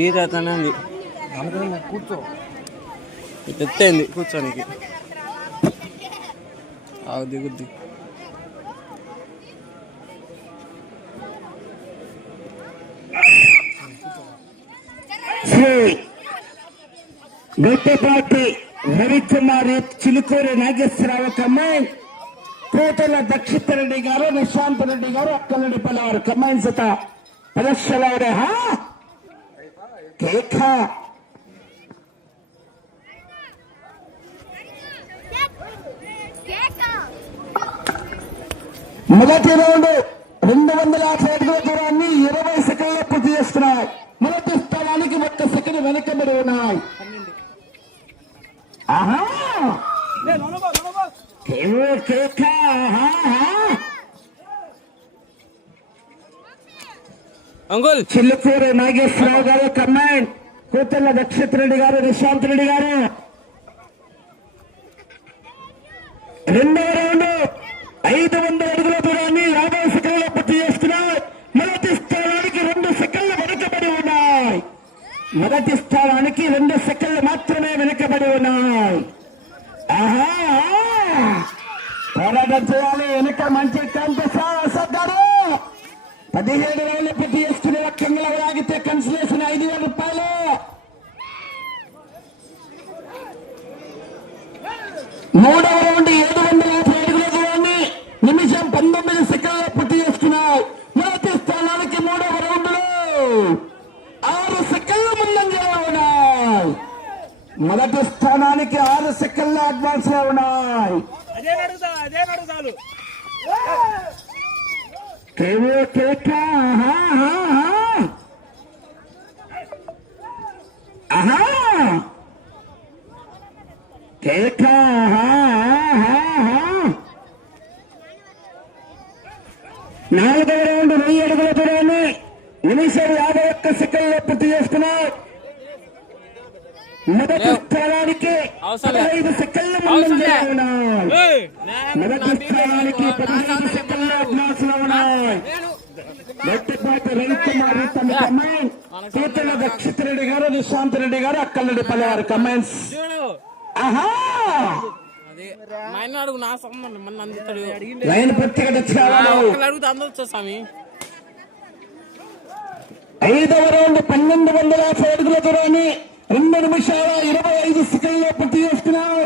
ఈత అతనే కూర్చో ఎత్తైంది కూర్చోనికి. ఆగు దిగుద్ది. గొప్పపాటి గొట్టపాటి రవికుమారి చిలుకూరి నాగేశ్వరరావు కమ్మాయి కోటల దక్షిత రెడ్డి గారు నిశాంత్ రెడ్డి గారు అక్కలరెడ్డి పల్లవారు కమ్మాయిన్ హా? కేక. మొదటి రౌండ్ రెండు వందల యాభై అడుగుల దూరాన్ని ఇరవై సెకండ్ల పూర్తి చేస్తున్నాయి. మొదటి స్థానానికి ఒక్క సెకండ్ వెనకబడి ఉన్నాయి. ఆహా. అంగుల్ చిల్లుకూరు నాగేశ్వరరావు గారు కమాండ్. కూతల్ల దక్షిత్ రెడ్డి గారు నిశాంత్ రెడ్డి గారు. రెండవ రౌండ్ ఐదు వందల అడుగుల దూరాన్ని యాభై సెకండ్ల పూర్తి చేస్తున్నారు మొదటి స్థానానికి రెండు సెకండ్లు వెనుకబడి ఉన్నాయి. మొదటి స్థానానికి రెండు సెకండ్లు మాత్రమే వెనుకబడి ఉన్నాయి. ఆహా! పోరాటం చేయాలి. వెనుక మంచి కంటే సాగారు పదిహేడు వేలు పెట్టి లక్ష్యంగా లాగితే కన్సలేషన్ ఐదు వేల రూపాయలు. మూడవ రౌండ్ ఏడు వందల యాభై అడుగుల దూరాన్ని నిమిషం పంతొమ్మిది సెకండ్ల పూర్తి చేసుకున్నాయి. మొదటి స్థానానికి మూడవ రౌండ్లో ఆరు సెకండ్ల ముందంజలో ఉన్నాయి. మొదటి స్థానానికి ఆరు సెకండ్ల అడ్వాన్స్లో ఉన్నాయి కేవో కేక ఆహా. కేక. నాలుగవ రౌండ్ వెయ్యి అడుగుల దూరాన్ని నిమిషం యాభై ఒక్క సెకండ్లో పూర్తి చేసుకున్నాయి మొదటి స్థానానికి. పదహైదు సెకండ్ల మొదటి స్థానానికి పదిహేను సెకండ్ల అడ్వాన్స్లో ఉన్నాయి గట్టిపాటి రవికుమార్ తన కమాండ్ కూతుల దక్షిత్ రెడ్డి గారు నిశాంత్ రెడ్డి గారు అక్కలరెడ్డి లైన్ ఒక్కరు అడుగుతా అందరూ స్వామి ఐదవ రౌండ్ పన్నెండు వందల యాభై అడుగుల దూరాన్ని రెండు నిమిషాల ఇరవై ఐదు సెకండ్లో పూర్తి చేసుకున్నావు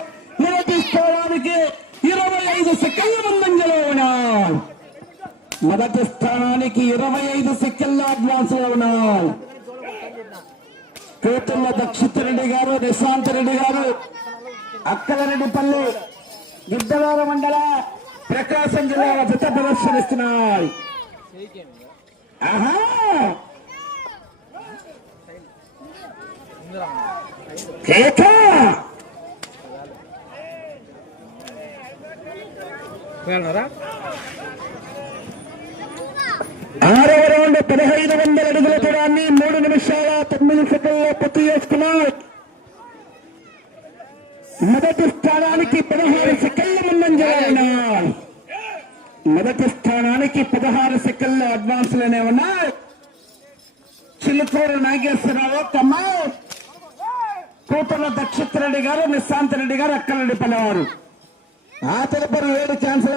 మొదటి స్థానానికి ఇరవై ఐదు సెకండ్ల ముందంజలో ఉన్నావు. మొదటి స్థానానికి ఇరవై ఐదు సెకండ్ల అడ్వాన్స్లో ఉన్నావు. కూతుళ్ళ దక్షిత్ రెడ్డి గారు నిశాంత్ రెడ్డి గారు అక్కలరెడ్డిపల్లి గిద్దలూరు మండల ప్రకాశం జిల్లా జత ప్రదర్శనిస్తున్నారు ఆహా! ఆరవ రౌండ్ పదహైదు వందల అడుగుల దూరాన్ని మూడు నిమిషాల తొమ్మిది సెకండ్లో పూర్తి చేసుకున్నాడు మొదటి స్థానానికి పదహారు సెకండ్ల ముందంజలో మొదటి స్థానానికి పదహారు సెకండ్ల అడ్వాన్స్లోనే ఉన్నాయి. చిలుకూరు నాగేశ్వరరావు కమ్మాయి కూతుర్ల దక్షిత్ రెడ్డి గారు నిశాంత్ రెడ్డి గారు అక్కలరెడ్డి పల్లెవారు ఆ తదుపరి ఏడు ఛాన్సులని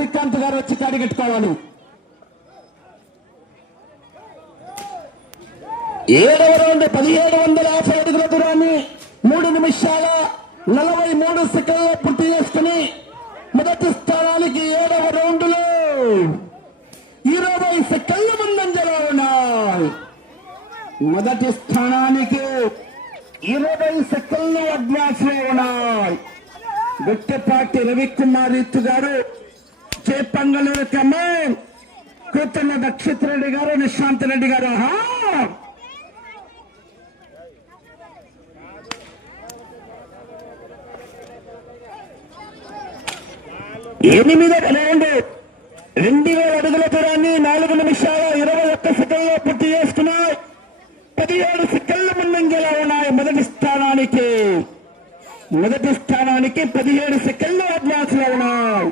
శ్రీకాంత్ గారు వచ్చి కాడిగట్టుకోవాలి ఏడవ రౌండ్ పదిహేడు వందల యాభై అడుగుల దూరాన్ని మూడు నిమిషాల నలభై మూడు సెకండ్లో పూర్తి చేసుకుని మొదటి స్థానానికి ఏడవ రౌండ్లో ఇరవై సెకండ్ల ముందంజలో ఉన్నాయి. మొదటి స్థానానికి ఇరవై సెకండ్లు అడ్వాన్స్లో ఉన్నాయి. గుట్టపాటి రవికుమార్ ఇత్తు గారు చేపంగళూరు కమాండ్ కూతున్న దక్షిత్ రెడ్డి గారు. నిశాంత్ రెడ్డి గారు ఎనిమిది రౌండ్ రెండు వేల అడుగుల దూరాన్ని నాలుగు నిమిషాల ఇరవై ఒక్క సెకండ్లో పూర్తి చేసుకున్నాయి. పదిహేడు సెకండ్ల ముందంజలో ఉన్నాయి? మొదటి స్థానానికి. మొదటి స్థానానికి పదిహేడు సెకండ్లు అడ్వాన్స్లో ఉన్నాయి.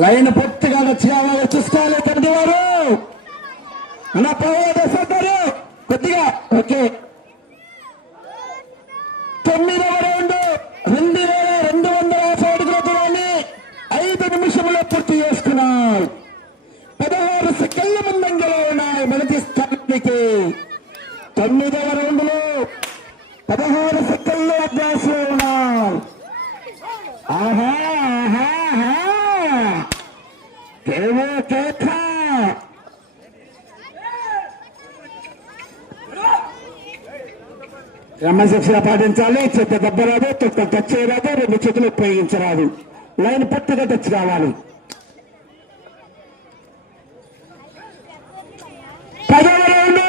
లైన్ పూర్తిగా వచ్చేవారు చూసుకోవాలి తండ్రి వారు. నా పోవారు కొద్దిగా ఓకే. తొమ్మిది రౌండ్. రెండు వేల రెండు వందల యాభై ఐదు నిమిషంలో పూర్తి చేస్తారు తొమ్మిదవ రౌండ్లో పదహారు సెకండ్లు అభ్యాసంలో ఉన్నారు. ఆహా ఆహా ఆహా. కేవో కేక. క్రమశిక్షణ పాటించాలి చెత్త దెబ్బరాదు తొక్క టచ్ చేయరాదు రెండు చేతులు ఉపయోగించరాదు. లైన్ పట్టుగా టచ్ రావాలి పదవ రౌండ్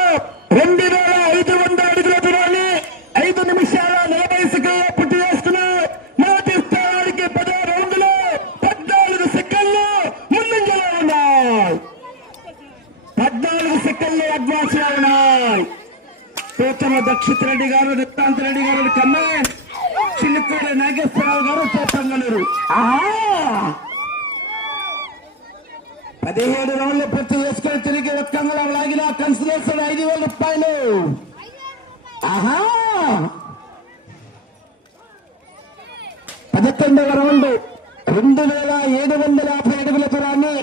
రెండు వేల ఐదు వందల అడుగుల దూరాన్ని ఐదు నిమిషాల నలభై సెకండ్ల పూర్తి చేసుకున్నాయి మొదటి స్థానానికి పదవ రౌండ్లో పద్నాలుగు సెకండ్లు ముందంజలో ఉన్నాయి పద్నాలుగు సెకండ్లు అడ్వాన్స్లో ఉన్నాయి పోతమ దక్షిత్ రెడ్డి గారు నిత్తాంత్ రెడ్డి గారు కమ్మాయి చిన్నకోడి నాగేశ్వరరావు గారు పోతంగలరు పదిహేడు రౌండ్లు పూర్తి చేసుకుని తిరిగి ఒక్కంగా లాగిన కన్సిలేషన్ ఐదు వేల రూపాయలు. ఆహా! పదకొండవ రౌండ్ రెండు వేల ఏడు వందల యాభై అడుగుల దూరాన్ని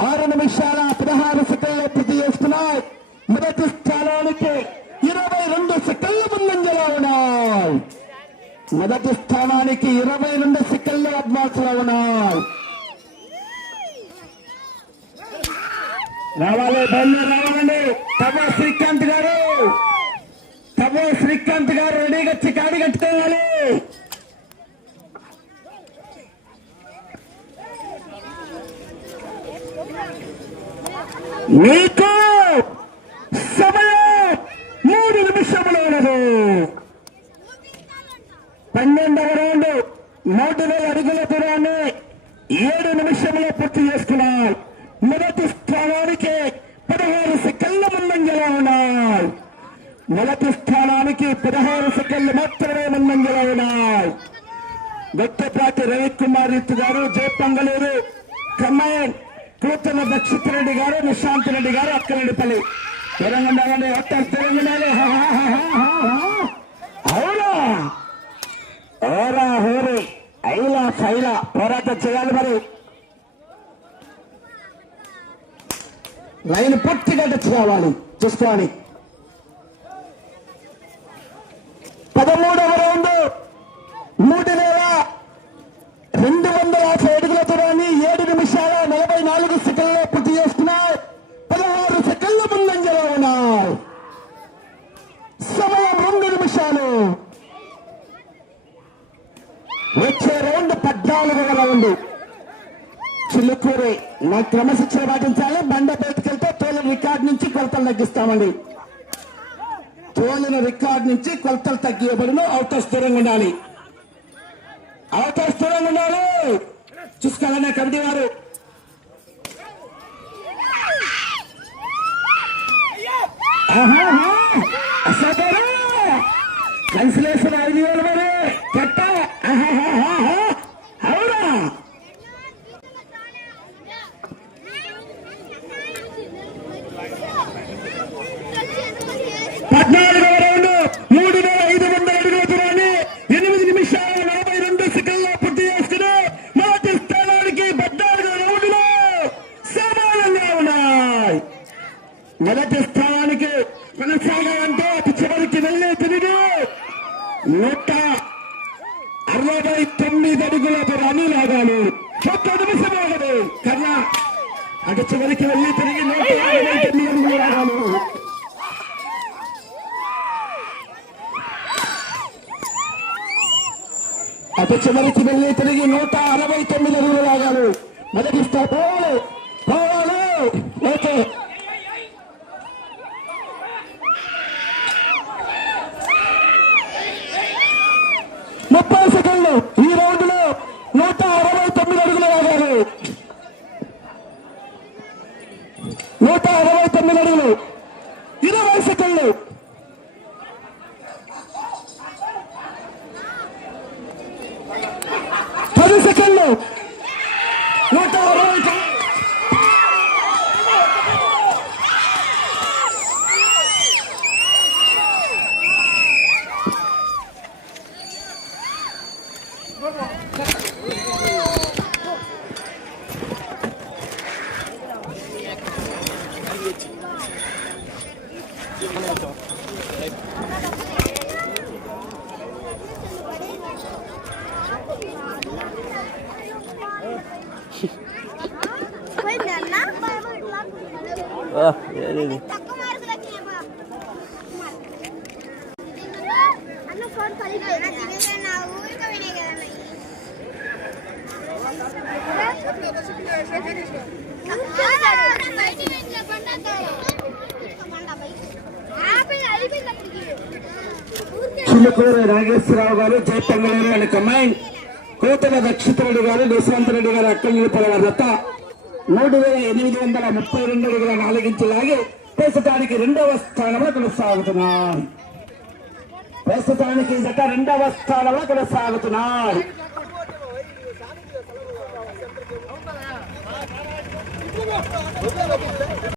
ఆరు నిమిషాల పదహారు సెకండ్లు పూర్తి చేసుకున్నాయి. మొదటి స్థానానికి ఇరవై రెండు సెకండ్ల ఉన్నాయి. మొదటి స్థానానికి ఇరవై రెండు సెకండ్లు అడ్వాన్స్లో ఉన్నాయి. రావాలి బయలు రావాలండి. తబో శ్రీకాంత్ గారు. తబో శ్రీకాంత్ గారు రెడీగా చికాడి కాడి కట్టుకోవాలి. మీ సమయం మూడు నిమిషములు ఉన్నది పన్నెండవ రౌండ్ మూడు వేల అడుగుల దూరాన్ని ఏడు పూర్తి చేసుకున్నాయి మొదటి స్థానానికి పదహారు సెకండ్ల ముందంజలో ఉన్నాయి మొదటి స్థానానికి పదహారు సెకండ్లు మాత్రమే ముందంజలో ఉన్నాయి గొట్టపాటి రవికుమార్ రెడ్డి గారు జయపంగళూరు కమ్మాయన్ కూతున్న దక్షిత్ రెడ్డి గారు నిశాంత్ రెడ్డి గారు అక్కరెడ్డిపల్లి. తెలంగాణ ఒట్టారు తెలంగాణ అవునా? ఓరా హోరే ఐలా ఫైలా పోరాటం చేయాలి మరి. లైన్ పూర్తిగా టచ్ కావాలి. చూసుకోవాలి. పదమూడవ రౌండ్. నూటి వేల రెండు వందల యాభై అడుగుల దూరాన్ని ఏడు నిమిషాల నలభై నాలుగు సెకండ్లో పూర్తి చేస్తున్నాయి. పదహారు సెకండ్ల ముందంజలో ఉన్నాయి సమయం రెండు నిమిషాలు. వచ్చే రౌండ్ పద్నాలుగవ రౌండ్. చిల్లుకూరి నా క్రమశిక్షణ పాటించాలి. బండ బయటకెళ్తే రికార్డ్ నుంచి కొలతలు తగ్గిస్తామండి. తోలిన రికార్డ్ నుంచి కొలతలు తగ్గియబడిన అవతల స్థిరంగా ఉండాలి. అవతల స్థిరంగా ఉండాలి. చూసుకోవాలనే కమిటీ వారు. కన్సలేషన్ ఐదు వేల మరి పెట్ట ఆహాహాహా. అవునా పద్నాలుగవ రౌండ్ మూడు వేల ఐదు వందల అడుగుల దూరాన్ని ఎనిమిది నిమిషాల నలభై రెండు సెకండ్లో పూర్తి చేసుకుని మొదటి స్థానానికి పద్నాలుగు రౌండ్లు సమానంగా ఉన్నాయి. మొదటి స్థానానికి కొనసాగాలంటే అతి చివరికి వెళ్ళే తిరిగి నూట అరవై తొమ్మిది అడుగుల దూరాన్ని లాగాలి. ఒక్క నిమిషం ఆగదు. కన్నా అటు చివరికి వెళ్ళి తిరిగి నూట అరవై తొమ్మిది అడుగులు లాగాలి. అటు చివరికి వెళ్ళి తిరిగి నూట అరవై తొమ్మిది అడుగులు లాగాలి. మొదటి స్టాప్ పోవాలి పోవాలి ఓకే ముప్పై సెకండ్లు ఈ రౌండ్లో నూట అరవై తొమ్మిది అడుగులు లాగాలి నూట అరవై తొమ్మిది అడుగులు ఇరవై సెకండ్లు పది సెకండ్లు నూట అరవై ఏది తక్కువ మార్కులు వచ్చినాయి బా. అన్న ఫోన్ కలిగి నా ఊరికి పోయినాయి కదా చిన్నకూర నాగేశ్వరరావు గారు జయపంగళూరు అని కమ్మాయి కోతల దక్షితరెడ్డి గారు యశ్వంత్ రెడ్డి గారు అక్కల దత్త మూడు వేల ఎనిమిది వందల ముప్పై రెండు అడుగుల నాలుగించి లాగి ప్రస్తుతానికి రెండవ స్థానంలో కొనసాగుతున్నారు. ప్రస్తుతానికి జత రెండవ స్థానంలో కొనసాగుతున్నారు.